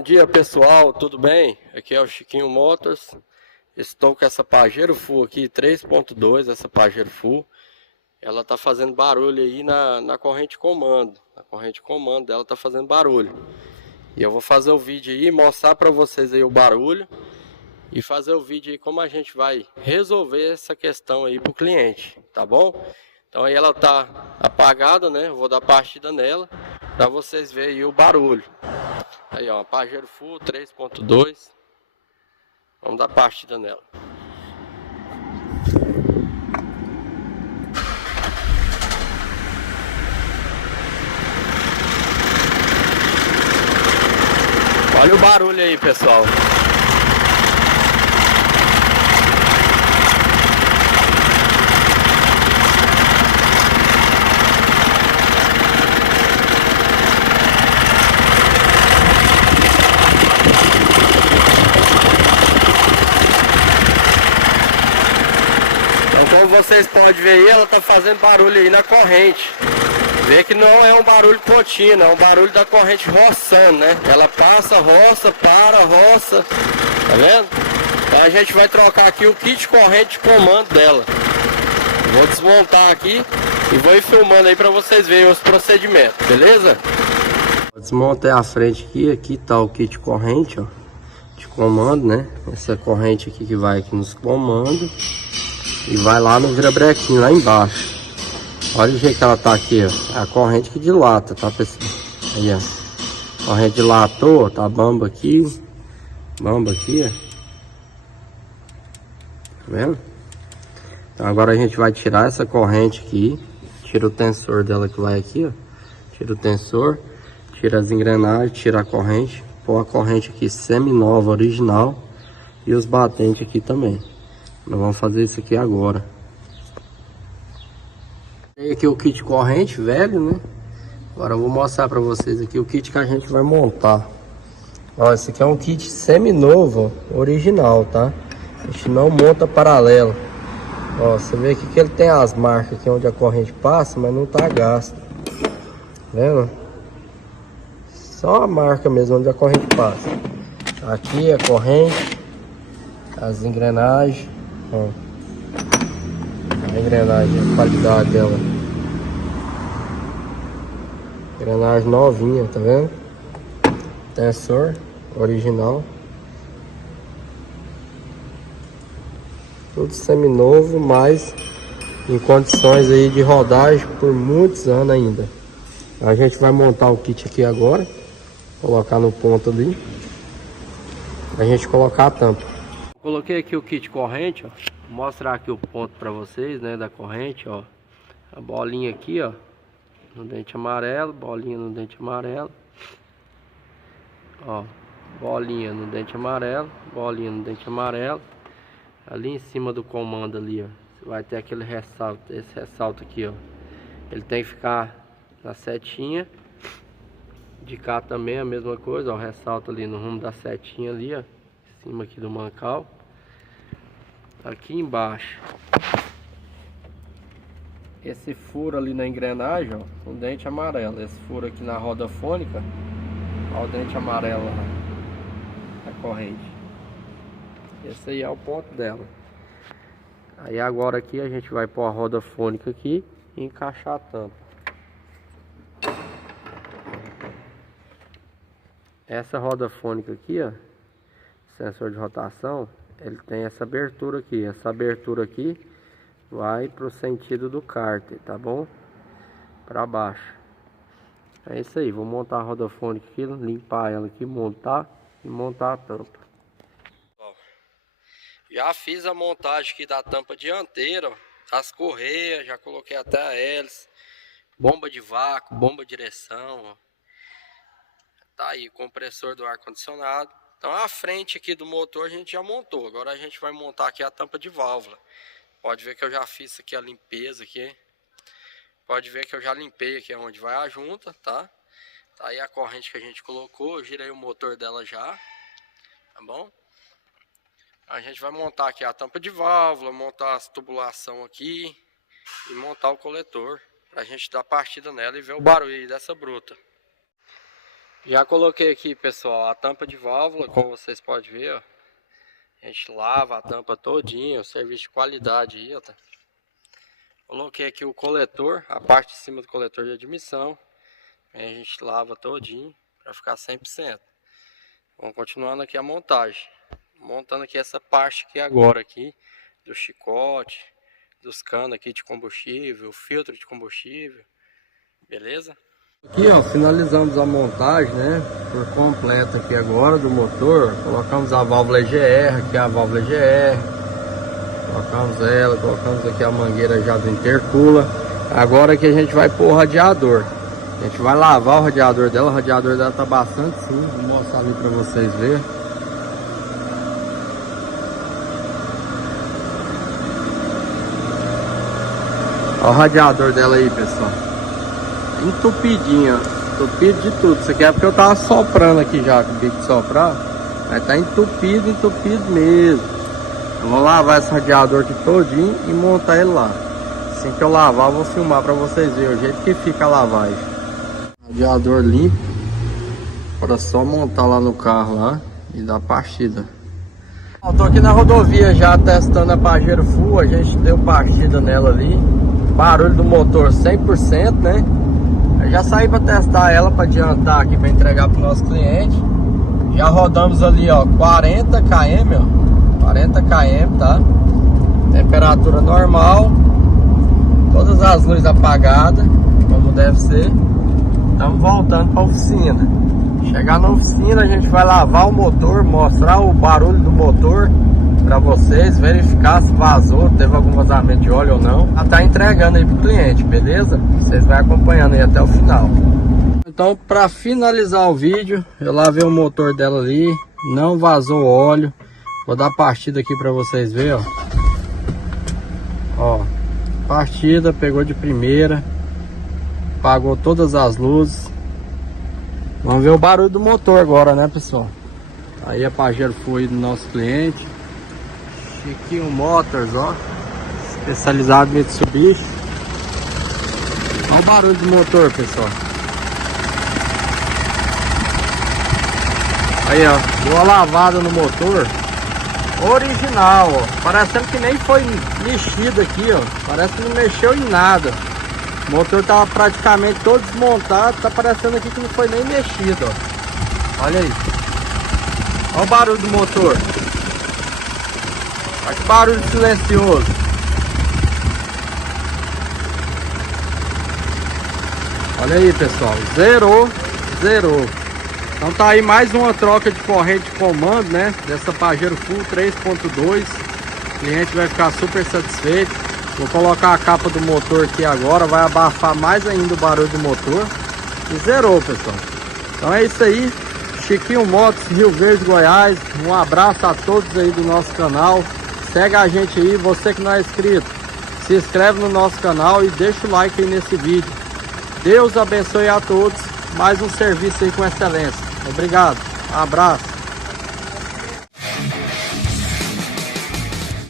Bom dia pessoal, tudo bem? Aqui é o Chiquinho Motors. Estou com essa Pajero Full aqui, 3.2, essa Pajero Full. Ela tá fazendo barulho aí na corrente comando. A corrente comando dela tá fazendo barulho. E eu vou fazer o vídeo aí, mostrar para vocês aí o barulho. E fazer o vídeo aí como a gente vai resolver essa questão aí pro cliente, tá bom? Então aí ela tá apagada, né? Eu vou dar partida nela para vocês verem aí o barulho. Aí ó, Pajero Full 3.2. Vamos dar partida nela. Olha o barulho aí, pessoal. Como vocês podem ver aí, ela tá fazendo barulho aí na corrente. Vê que não é um barulho contínuo, é um barulho da corrente roçando, né? Ela passa, roça, para, roça, tá vendo? Então a gente vai trocar aqui o kit corrente de comando dela. Vou desmontar aqui e vou ir filmando aí pra vocês verem os procedimentos, beleza? Desmontei a frente aqui tá o kit corrente, ó, de comando, né? Essa corrente aqui que vai aqui nos comandos. E vai lá no virabrequinho, lá embaixo. Olha o jeito que ela tá aqui, ó. É a corrente que dilata, tá, pessoal? Aí, ó. Corrente dilatou, ó. Tá a bamba aqui. Bamba aqui, ó. Tá vendo? Então agora a gente vai tirar essa corrente aqui. Tira o tensor dela que vai aqui, ó. Tira o tensor. Tira as engrenagens, tira a corrente. Põe a corrente aqui semi-nova, original. E os batentes aqui também. Nós vamos fazer isso aqui agora. Tem aqui o kit corrente velho, né? Agora eu vou mostrar para vocês aqui o kit que a gente vai montar. Ó, esse aqui é um kit semi-novo, original, tá? A gente não monta paralelo. Ó, você vê aqui que ele tem as marcas aqui onde a corrente passa, mas não tá gasto. Tá vendo? Só a marca mesmo onde a corrente passa. Aqui a corrente, as engrenagens. Ó, a engrenagem, a qualidade dela. Engrenagem novinha, tá vendo? Tensor original. Tudo seminovo, mas em condições aí de rodagem por muitos anos ainda. A gente vai montar o kit aqui agora. Colocar no ponto ali. Pra gente colocar a tampa. Coloquei aqui o kit corrente, ó. Vou mostrar aqui o ponto para vocês, né, da corrente, ó. A bolinha aqui, ó, no dente amarelo, bolinha no dente amarelo. Ó, bolinha no dente amarelo, bolinha no dente amarelo. Ali em cima do comando ali, ó, você vai ter aquele ressalto, esse ressalto aqui, ó. Ele tem que ficar na setinha. De cá também a mesma coisa, ó, ressalto ali no rumo da setinha ali, ó. Em cima aqui do mancal. Aqui embaixo esse furo ali na engrenagem, ó, o dente amarelo. Esse furo aqui na roda fônica, ó, o dente amarelo lá, a corrente. Esse aí é o ponto dela. Aí agora aqui a gente vai pôr a roda fônica aqui e encaixar a tampa. Essa roda fônica aqui, ó, sensor de rotação, ele tem essa abertura aqui. Essa abertura aqui vai pro sentido do cárter, tá bom? Para baixo. É isso aí, vou montar a roda fônica aqui, limpar ela aqui, montar e montar a tampa. Já fiz a montagem aqui da tampa dianteira, ó, as correias, já coloquei até a hélice, bomba de vácuo, bomba de direção, ó. Tá aí o compressor do ar-condicionado. Então a frente aqui do motor a gente já montou. Agora a gente vai montar aqui a tampa de válvula. Pode ver que eu já fiz aqui a limpeza aqui. Pode ver que eu já limpei aqui onde vai a junta, tá? Tá aí a corrente que a gente colocou. Eu girei o motor dela já, tá bom? A gente vai montar aqui a tampa de válvula, montar as tubulação aqui e montar o coletor pra gente dar partida nela e ver o barulho dessa bruta. Já coloquei aqui, pessoal, a tampa de válvula, como vocês podem ver, ó. A gente lava a tampa todinha, um serviço de qualidade aí, ó. Tá? Coloquei aqui o coletor, a parte de cima do coletor de admissão. Aí a gente lava todinho para ficar 100%. Vamos continuando aqui a montagem. Montando aqui essa parte aqui agora aqui, do chicote, dos canos aqui de combustível, filtro de combustível. Beleza? Aqui, ó, finalizamos a montagem, né, por completo aqui agora do motor. Colocamos a válvula EGR, aqui a válvula EGR. Colocamos ela, colocamos aqui a mangueira já do intercooler. Agora que a gente vai pôr o radiador. A gente vai lavar o radiador dela tá bastante sim. Vou mostrar ali pra vocês verem. Olha o radiador dela aí, pessoal. Entupidinho, ó. Entupido de tudo. Isso aqui é porque eu tava soprando aqui já, com o bico de soprar. Mas tá entupido mesmo. Eu vou lavar esse radiador aqui todinho e montar ele lá. Assim que eu lavar, eu vou filmar pra vocês verem o jeito que fica a lavagem. Radiador limpo. Agora só montar lá no carro lá e dar partida. Eu tô aqui na rodovia já testando a Pajero Full. A gente deu partida nela ali. Barulho do motor 100%, né? Eu já saí para testar ela para adiantar aqui para entregar para o nosso cliente. Já rodamos ali, ó, 40 km, ó, 40 km, tá? Temperatura normal, todas as luzes apagadas, como deve ser. Estamos voltando para a oficina. Chegar na oficina, a gente vai lavar o motor, mostrar o barulho do motor para vocês, verificar se vazou, teve algum vazamento de óleo ou não. Já tá entregando aí pro cliente, beleza? Vocês vão acompanhando aí até o final. Então, para finalizar o vídeo, eu lavei o motor dela ali, não vazou óleo. Vou dar partida aqui para vocês verem, ó. Ó, partida, pegou de primeira, apagou todas as luzes. Vamos ver o barulho do motor agora, né, pessoal? Aí a Pajero foi do nosso cliente. Chiquinho Motors, ó, especializado em Mitsubishi. Olha o barulho do motor, pessoal. Aí, ó, deu uma lavada no motor original, ó, parecendo que nem foi mexido aqui, ó, parece que não mexeu em nada. O motor tava praticamente todo desmontado, tá parecendo aqui que não foi nem mexido, ó. Olha aí. Olha o barulho do motor. Olha que barulho silencioso. Olha aí, pessoal. Zerou. Então tá aí mais uma troca de corrente de comando, né? Dessa Pajero Full 3.2. O cliente vai ficar super satisfeito. Vou colocar a capa do motor aqui agora. Vai abafar mais ainda o barulho do motor. E zerou, pessoal. Então é isso aí. Chiquinho Motos, Rio Verde, Goiás. Um abraço a todos aí do nosso canal. Segue a gente aí, você que não é inscrito, se inscreve no nosso canal e deixa o like aí nesse vídeo. Deus abençoe a todos, mais um serviço aí com excelência. Obrigado, um abraço.